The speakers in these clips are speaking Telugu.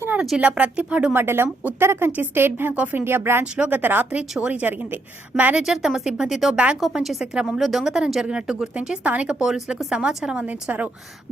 కాకినాడ జిల్లా ప్రత్తిపాడు మండలం Uttarakanchi State Bank of India బ్రాంచ్లో గత రాత్రి చోరీ జరిగింది. మేనేజర్ తమ సిబ్బందితో బ్యాంక్ ఓపెన్ చేసే క్రమంలో దొంగతనం జరిగినట్టు గుర్తించి స్థానిక పోలీసులకు సమాచారం అందించారు.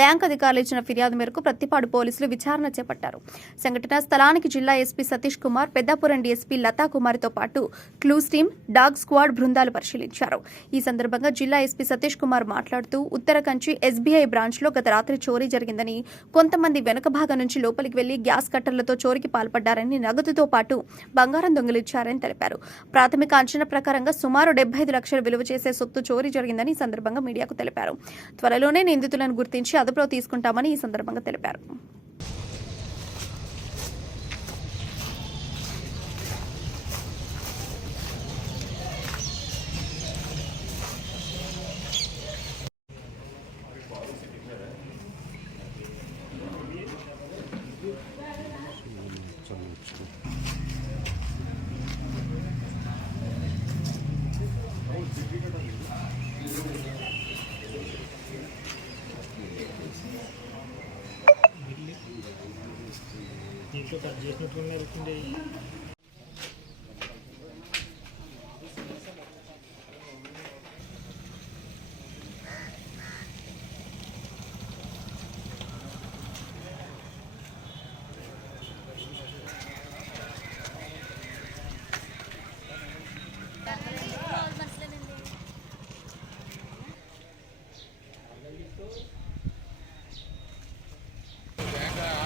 బ్యాంక్ అధికారులు ఇచ్చిన ఫిర్యాదు మేరకు ప్రత్తిపాడు పోలీసులు విచారణ చేపట్టారు. సంఘటన స్థలానికి జిల్లా ఎస్పీ సతీష్ కుమార్ పెద్దాపురం డీఎస్పీ లతా కుమార్తో పాటు క్లూస్ టీమ్ డాగ్ స్క్వాడ్ బృందాలు పరిశీలించారు. ఈ సందర్భంగా జిల్లా ఎస్పీ సతీష్ కుమార్ మాట్లాడుతూ ఉత్తరకంచి ఎస్బీఐ బ్రాంచ్లో గత రాత్రి చోరీ జరిగిందని కొంతమంది వెనుక భాగం నుంచి లోపలికి వెళ్ళి గ్యాస్ కట్టర్లతో చోరికి పాల్పడ్డారని నగదుతో పాటు బంగారం దొంగిలించారని తెలిపారు. ప్రాథమిక అంచనా ప్రకారంగా సుమారు డెబ్బై ఐదు లక్షలు విలువ చేసే సొత్తు చోరీ జరిగిందని ఈ సందర్భంగా మీడియాకు తెలిపారు. త్వరలోనే నిందితులను గుర్తించి అదుపులో తీసుకుంటామని ఈ సందర్భంగా తెలిపారు. దీంట్లో కట్ చేసినట్టుగా వెళ్తుంది